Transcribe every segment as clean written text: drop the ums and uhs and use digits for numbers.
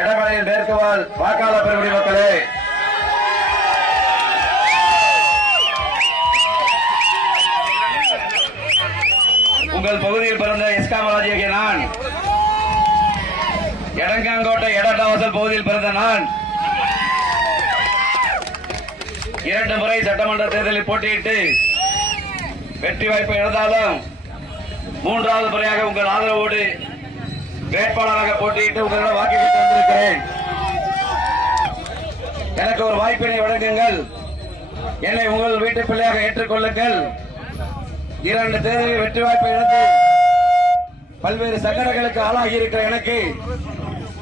எடப்பாடியில் மேற்குவால் வாக்காளர் பெருமடி மக்களே, உங்கள் பகுதியில் பிறந்த எஸ்காமராஜ் ஆகிய நான், எடங்காங்கோட்டை எடட்டாவாசல் பகுதியில் பிறந்த நான் 2 முறை சட்டமன்ற தேர்தலில் போட்டியிட்டு வெற்றி வாய்ப்பை இழந்தாலும் 3வது முறையாக உங்கள் ஆதரவோடு வேட்பாளராக போட்டியிட்டு உங்களிடம் வாக்கு கேட்டு வந்திருக்கிறேன். எனக்கு ஒரு வாய்ப்பினை வழங்குங்கள். என்னை உங்கள் வீட்டு பிள்ளையாக ஏற்றுக்கொள்ளுங்கள். 2 தேர்தலில் வெற்றி வாய்ப்பை இழந்து பல்வேறு சங்கடங்களுக்கு ஆளாகி இருக்கிற எனக்கு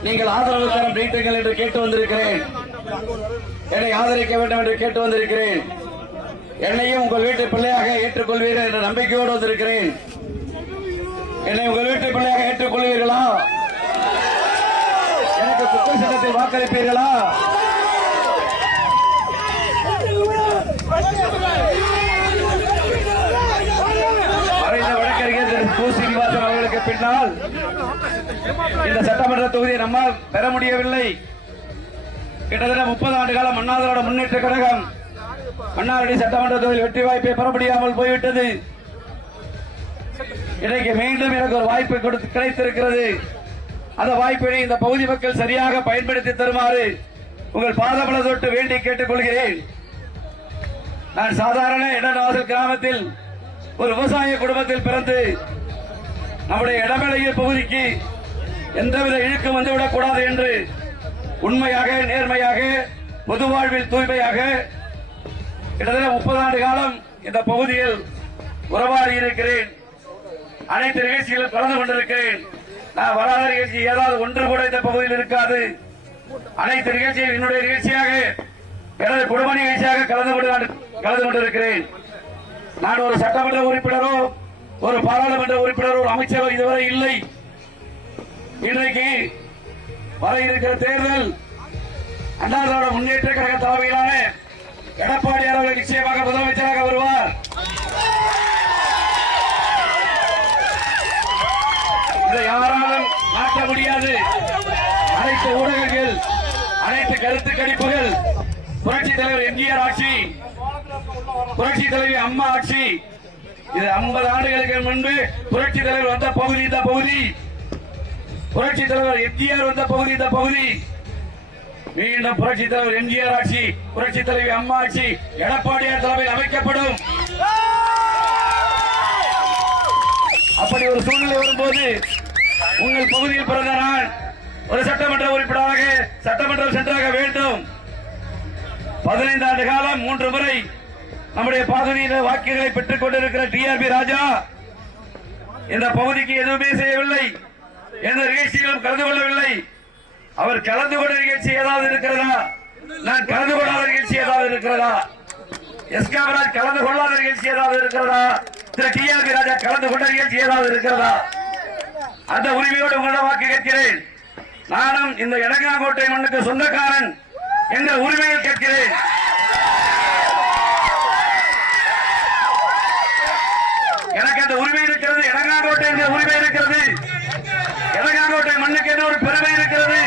நீங்கள் ஆதரவு தர நீட்டுங்கள் என்று கேட்டு வந்திருக்கிறேன். என்னை ஆதரிக்க வேண்டும் என்று கேட்டு வந்திருக்கிறேன். என்னையும் உங்கள் வீட்டு பிள்ளையாக ஏற்றுக்கொள்வீர்கள் என்ற நம்பிக்கையோடு வந்திருக்கிறேன். என்னை உங்கள் வீட்டு பிள்ளையாக ஏற்றுக்கொள்வீர்களா? எனக்கு குப்பை சட்டத்தில் வாக்களிப்பீர்களா? மறைந்த வழக்கறிஞர் கு. சீனிவாசன் அவர்களுக்கு பின்னால் இந்த சட்டமன்ற தொகுதியை நம்மால் பெற முடியவில்லை. கிட்டத்தட்ட 30 ஆண்டு காலம் அண்ணாதிராவிட முன்னேற்ற கழகம் மன்னார்குடி சட்டமன்ற தொகுதியில் வெற்றி வாய்ப்பை பெற முடியாமல் போய்விட்டது. இன்றைக்கு மீண்டும் எனக்கு ஒரு வாய்ப்பு கிடைத்திருக்கிறது. அந்த வாய்ப்பினை இந்த பகுதி மக்கள் சரியாக பயன்படுத்தி தருமாறு உங்கள் பாதபல தொட்டு வேண்டி கேட்டுக் கொள்கிறேன். நான் சாதாரண இடநாசல் கிராமத்தில் ஒரு விவசாய குடும்பத்தில் பிறந்து நம்முடைய இடமலையில் பகுதிக்கு எந்தவித இழுக்கும் வந்துவிடக் கூடாது என்று உண்மையாக, நேர்மையாக, பொது வாழ்வில் தூய்மையாக கிட்டத்தட்ட 30 ஆண்டு காலம் இந்த பகுதியில் உறவாடி இருக்கிறேன். அனைத்து நிகழ்ச்சிகளும் கலந்து கொண்டிருக்கிறேன். நான் வராத நிகழ்ச்சி ஏதாவது ஒன்று கூட இந்த பகுதியில் இருக்காது. அனைத்து நிகழ்ச்சியும் என்னுடைய நிகழ்ச்சியாக, எனது குடும்ப நிகழ்ச்சியாக கலந்து கொண்டிருக்கிறேன். நான் ஒரு சட்டமன்ற உறுப்பினரோ, ஒரு பாராளுமன்ற உறுப்பினரோ, ஒரு அமைச்சரோ இதுவரை இல்லை. இன்றைக்கு வர இருக்கிற தேர்தல் அண்ணா திராவிட முன்னேற்ற கழக தலைமையிலான எடப்பாடியார் அவர்கள் நிச்சயமாக முதலமைச்சராக வருவார். இதை யாராலும் மாற்ற முடியாது. அனைத்து ஊடகங்கள், அனைத்து கருத்து கணிப்புகள், புரட்சி தலைவர் எம்ஜிஆர் ஆட்சி, புரட்சி தலைவி அம்மா ஆட்சி, இது 50 ஆண்டுகளுக்கு முன்பு புரட்சி தலைவர் வந்த பகுதி இந்த பகுதி, புரட்சி தலைவர் எம்ஜிஆர் வந்த பகுதி இந்த பகுதி, மீண்டும் புரட்சி தலைவர் எம்ஜிஆர் ஆட்சி, புரட்சி தலைவி அம்மா ஆட்சி எடப்பாடியார் தலைமையில் அமைக்கப்படும். அப்படி ஒரு சூழ்நிலை வரும்போது உங்கள் பகுதியில் பிறந்த நான் ஒரு சட்டமன்ற உறுப்பினராக சட்டமன்றம் சென்றாக வேண்டும். 15 ஆண்டு காலம் 3 முறை நம்முடைய பகுதியில் வாக்குகளை பெற்றுக் கொண்டிருக்கிற டிஆர்பி ராஜா இந்த பகுதிக்கு எதுவுமே செய்யவில்லை. எந்த நிகழ்ச்சியிலும் கலந்து கொள்ளவில்லை. அவர் கலந்து கொண்ட நிகழ்ச்சி ஏதாவது இருக்கிறதா? நான் கலந்து கொள்ளாத நிகழ்ச்சி ஏதாவது இருக்கிறதா? எஸ்காமராஜ் கலந்து கொள்ளாத நிகழ்ச்சி ஏதாவது இருக்கிறதா? திரு டிஆர்பி ராஜா கலந்து கொண்ட நிகழ்ச்சி ஏதாவது இருக்கிறதா? அந்த உரிமையோடு உங்களிடம் வாக்கு கேட்கிறேன். நானும் இந்த எடங்காங்கோட்டை மண்ணுக்கு சொந்தக்காரன் என்ற உரிமையில் கேட்கிறேன். எனக்கு அந்த உரிமை இருக்கிறது. எடங்காங்கோட்டை என்ற உரிமை இருக்கிறது. எடங்காங்கோட்டை மண்ணுக்கு என்ன ஒரு பெருமை இருக்கிறது.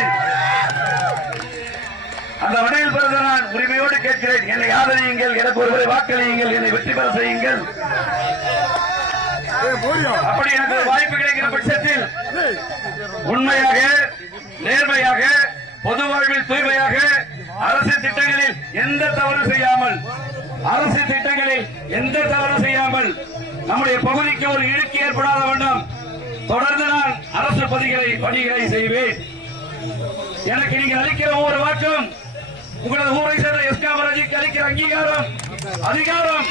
அந்த வடையில் பிறந்த நான் உரிமையோடு கேட்கிறேன். என்னை ஆதரியுங்கள், எனக்கு ஒருவரை வாக்களியுங்கள், என்னை வெற்றி பெற செய்யுங்கள். அப்படி எனக்கு வாய்ப்பு கிடைக்கிற பட்சத்தில் உண்மையாக, நேர்மையாக, பொது வாழ்வில் தூய்மையாக, அரசு திட்டங்களில் எந்த தவறு செய்யாமல், அரசு திட்டங்களில் எந்த தவறு செய்யாமல் நம்முடைய பகுதிக்கு ஒரு இழுக்கு ஏற்படாத வேண்டும் தொடர்ந்து நான் அரசு பணிகளை செய்வேன். எனக்கு நீங்கள் அளிக்கிற ஒவ்வொரு வாக்கும் உங்களது ஊரை சேர்ந்த எஸ்காமராஜுக்கு அளிக்கிற அங்கீகாரம், அதிகாரம்,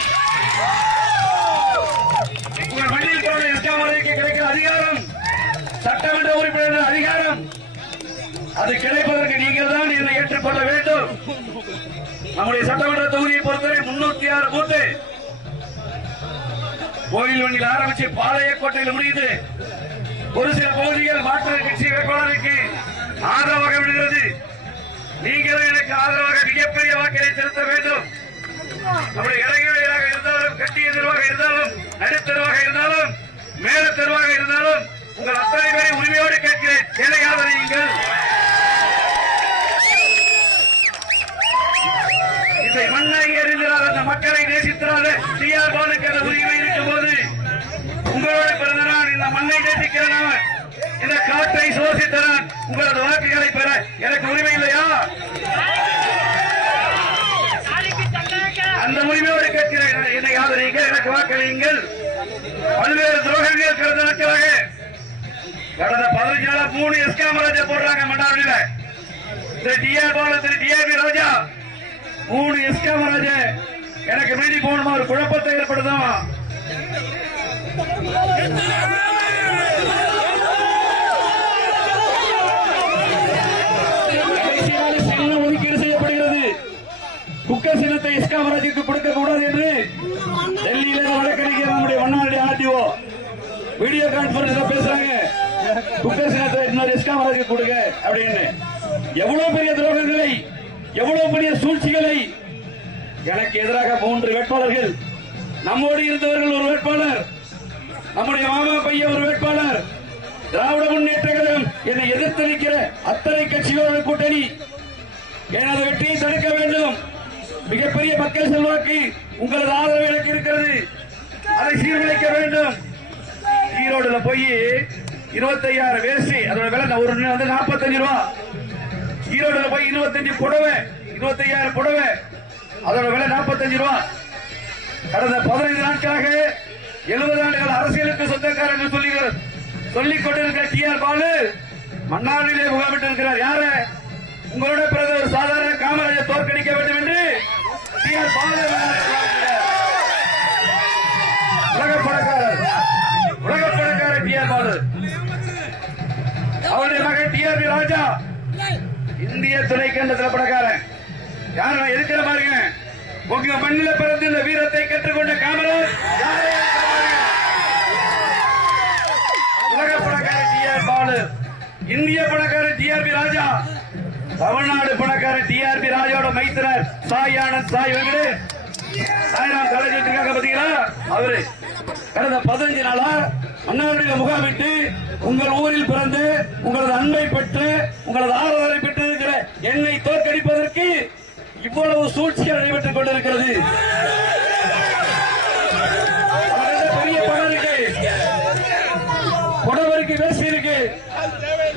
உங்கள் மண்ணில் பிறந்த எஸ்காமராஜுக்கு கிடைக்கிற அதிகாரம், சட்டமன்ற உறுப்பினர் அதிகாரம், அது கிடைப்பதற்கு நீங்கள் தான் என்னை ஏற்றுக்கொள்ள வேண்டும். நம்முடைய சட்டமன்ற தொகுதியை பொறுத்தவரை 306 பூத்து கோயில்வண்டியில் ஆரம்பிச்சு பாளையக்கோட்டையில் முடியுது. ஒரு சில பகுதிகள் மாற்று கட்சி வேட்பாளருக்கு ஆதரவாக விடுகிறது. நீங்களும் எனக்கு ஆதரவாக மிகப்பெரிய வாக்கினை செலுத்த வேண்டும். நம்முடைய இளைஞர்களாக இருந்தாலும், கட்டிய தெருவாக இருந்தாலும், நடுத்தருவாக இருந்தாலும், மேல தெருவாக மக்களை நேசித்திராத டிஆர் பாலுக்கு அந்த உரிமை இருக்கும் போது உங்களோட பிறந்த நான் இந்த மண்ணை நேசிக்கிற நான் இந்த காற்றை சுவாசித்த நான் உங்களது வாக்குகளை பெற எனக்கு உரிமை இல்லையா? அந்த உரிமையோடு கேட்கிறேன். என்னை ஆதரியுங்கள், எனக்கு வாக்களியுங்கள். பல்வேறு துரோகங்கள் கடந்த நாட்களாக கடந்த 15 நாளா 3 எஸ் காமராஜா போடுறாங்க மன்னார்குடியில. திரு டிஆர் பாலு, திரு டிஆர்பி ராஜா 3 எஸ் காமராஜா எனக்கு மீறி போகணுமா ஒரு குழப்பத்தை ஏற்படுத்தும். ஒதுக்கீடு செய்யப்படுகிறது. குக்கர் சின்னத்தை எஸ் காமராஜுக்கு கொடுக்க கூடாது என்று டெல்லியில வழக்கறிஞர் நம்முடைய மன்னார்குடி ஆர்டிஓ வீடியோ கான்பரன்ஸ்ல பேசுறாங்க. குக்கர் சின்னத்தை இன்னொரு எஸ் காமராஜுக்கு கொடுங்க அப்படின்னு. எவ்வளவு பெரிய துரோகங்களை, எவ்வளவு பெரிய சூழ்ச்சிகளை. எனக்கு எதிராக 3 வேட்பாளர்கள், நம்மோடு இருந்தவர்கள் ஒரு வேட்பாளர், நம்முடைய மாமா பையன் ஒரு வேட்பாளர், திராவிட முன்னேற்ற கழகம் என்னை எதிர்த்து நிற்கிற அத்தனை கட்சிகளோட கூட்டணி. எனது வெற்றியை தடுக்க வேண்டும். மிகப்பெரிய மக்கள் செல்வாக்கு உங்களது ஆதரவு எனக்கு இருக்கிறது. அதை சீர்குலைக்க வேண்டும். ஈரோடுல போய் 25,000 வேஷ்டி, அதோட விலை ஒரு 45 ரூபா. ஈரோடுல போய் 25 புடவை, 25,000 புடவை, அதோட விலை 45 ரூபா. கடந்த 15 நாட்களாக 70 ஆண்டுகள் அரசியலுக்கு சொந்தக்காரர் என்று சொல்லிக் கொண்டிருக்கிற டிஆர் பாலு மன்னாரிலே முகாமிட்டு இருக்கிறார். யாரு? உங்களோட பிறந்த ஒரு சாதாரண காமராஜர் தோற்கடிக்க வேண்டும் என்று டிஆர் பாலு உலகப்படக்காரர் டிஆர் பாலு. அவருடைய மகன் டிஆர்பி ராஜா இந்திய துணைக்கண்டத்தில் படக்காரன். யாரும் இருக்கிற பாருங்க. உங்க மண்ணில் பிறந்து இந்த வீரத்தை கற்றுக்கொண்ட காமராஜ் உலக பணக்காரர் டிஆர் பாலு, இந்திய பணக்காரர் டிஆர்பி ராஜா, தமிழ்நாடு பணக்காரர் டிஆர்பி ராஜாவோட மைத்திரர் சாய் ஆனந்த், சாய் வெங்கடே, சாய்ராம் காலேஜ் வச்சிருக்காங்க பாத்தீங்களா? அவரு கடந்த 15 நாளா மன்னார்குடியில முகாமிட்டு உங்கள் ஊரில் பிறந்து உங்களது அன்பை பெற்று உங்களது ஆதரவை பெற்று இருக்கிற என்னை தோற்கடிப்பதற்கு இவ்வளவு சூழ்ச்சிகள் நடைபெற்றுக் கொண்டிருக்கிறது. பெரிய பணம் இருக்கு, புடவருக்கு வேசி இருக்கு,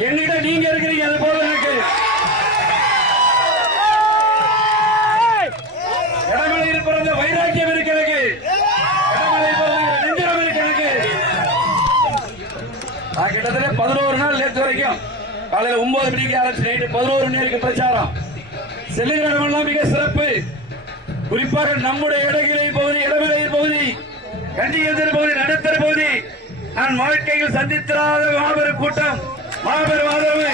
என்னிடம் நீங்க இருக்கிறீங்க. அது போல எனக்கு இடமலையில் பிறந்த வைராக்கியம் இருக்கு, எனக்கு இடமலையில் பிறந்த நெஞ்சரம் இருக்கு. எனக்கு நான் கிட்டத்தட்ட 11 நாள் நேற்று வரைக்கும் காலையில 9 மணிக்கு ஆரம்பிச்சு நைட்டு 11 மணி வரைக்கும் பிரச்சாரம். செல்லுகிற இடமெல்லாம் மிக சிறப்பு. குறிப்பாக நம்முடைய இடகிலை பகுதி, இடமலையில் பகுதி, கண்டிகேந்தர் பகுதி, நடுத்தர பகுதி நான் வாழ்க்கையில் சந்தித்திராத மாபெரும் கூட்டம், மாபெரும் ஆதரவு.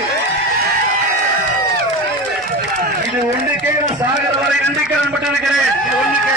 இது ஒன்றுக்கே சாகர வரை நன்றிக்கடன் பட்டிருக்கிறேன். இது ஒன்றுக்கே